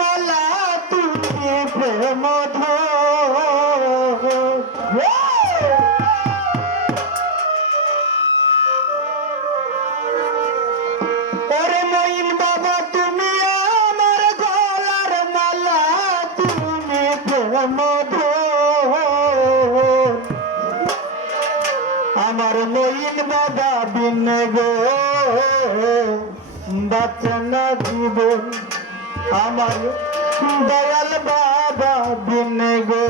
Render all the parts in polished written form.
মালা তুমি প্রেম ওরে মঈন বাবা তুমি আমার গলার মালা তুমি প্রেম আমার মঈন বাবা বিন গো বাঁচে না জীবন আমার দয়াল বাবা বিন গো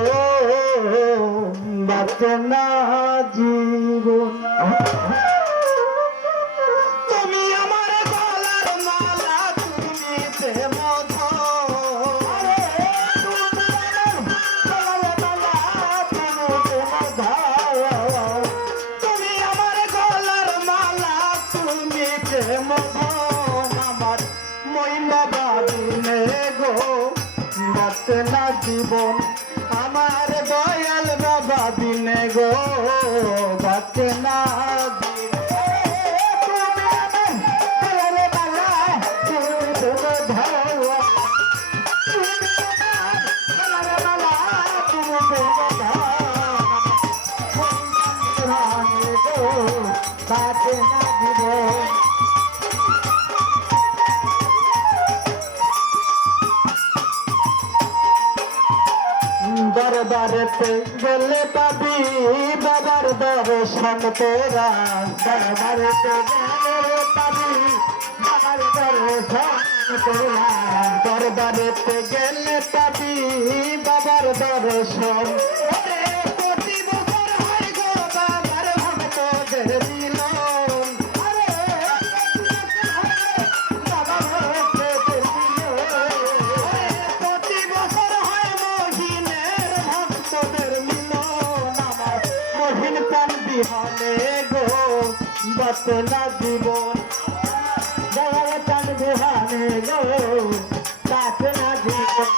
বাঁচে না জীবন তুমি আমার গলার মালা তুমি প্রেম তুমি আমার গলার মালা তুমি প্রেম আমার মহিলা বাবিনে গো বাঁচে না জীবন আমার দয়াল বাবা বিনে গো বাঁচে না বাঁচে না জীবন দরবারেতে গেলে পাবি বাবার দর্শন তোরা দরবারেতে গেলে পাবি বাবার দর্শন তোরা দরবারেতে গেলে পাবি বাবার দর্শন প্রতি বছর হয় গো বাবার ভক্তদের মিলন প্রতি বছর হয় মহিনের ভক্তদের মিলন আমার মহিন প্রাণ বিহানে গো বাঁচে না জীবন দয়াল প্রাণ বিহানে গো বাঁচে না জীবন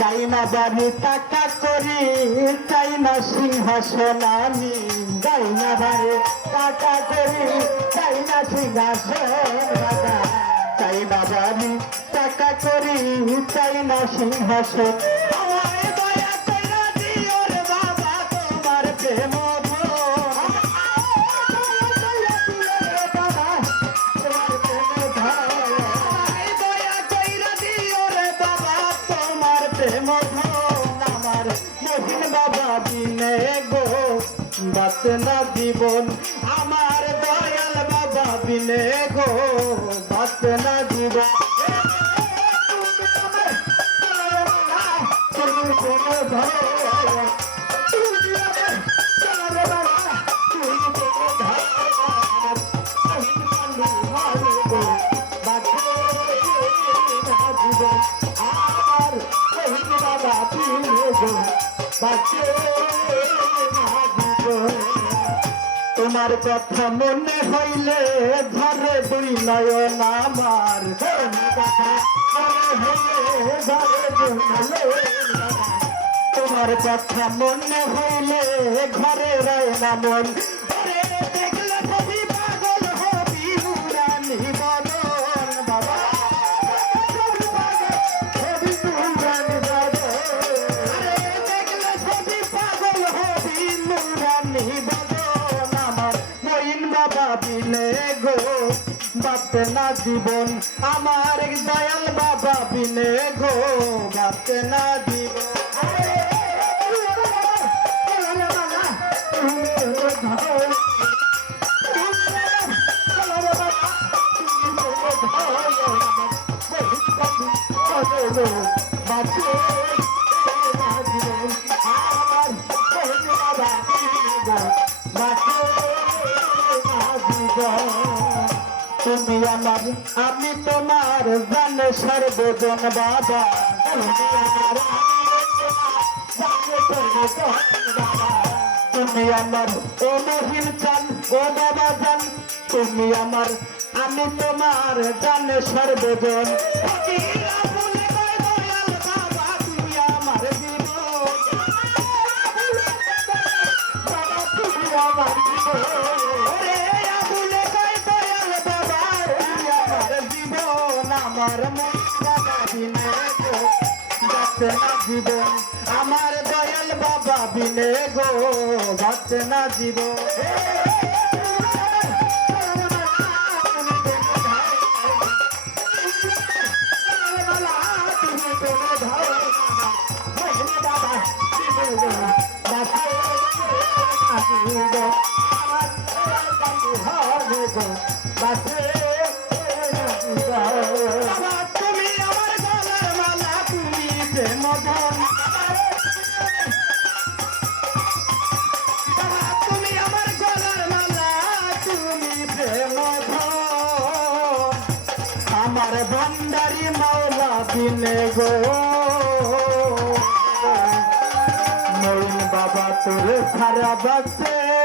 চাই না বাড়ি টাকা করি চাই না সিংহাসন আমি যাই না বাড়ি টাকা করি চাই না সিংহাসন চাই না বাড়ি টাকা করি চাই না সিংহাসন আমায় দয়া কইরা দিও রে বাবা তোমার প্রেম আমার মহিন বাবা বিনে গো বাঁচে না জীবন আমার দয়াল বাবা বিনে গো বাঁচে না জীবন তোমার কথা মনে হইলে ঝরে দুই নয়ন আমার তোমার কথা মনে হইলে ঘরে রয় না মন দেখলে সবই পাগল হবি নুরানি বদন বাবা বাঁচে না জীবন আমার দয়াল বাবা বিনে গো বাঁচে না জীবন তুমি আমার আমি তোমার জানে সর্বজন বাবা তুমি আমার তুমি আমার ও মহিন চান ও বাবা জান তুমি আমার আমি তোমার জানে সর্বজন ফকির আবুলে কয় দয়াল বাবা তুমি আমার জীবন বাবা তুমি আমার জীবন ওরে আবুলে কয় দয়াল বাবা তুমি আমার জীবন আমার মন বাবা বিনে গো যাচ্ছে না জীবন আমার দয়াল বাবা বিনে গো যাচ্ছে না জীবন তুমি আমার গলার মালা তুমি প্রেম ধন তুমি আমার গলার মালা তুমি প্রেম ধন আমার ভান্ডারি মাওলা বিনে গো মইন বাবা তোর সারা বাসে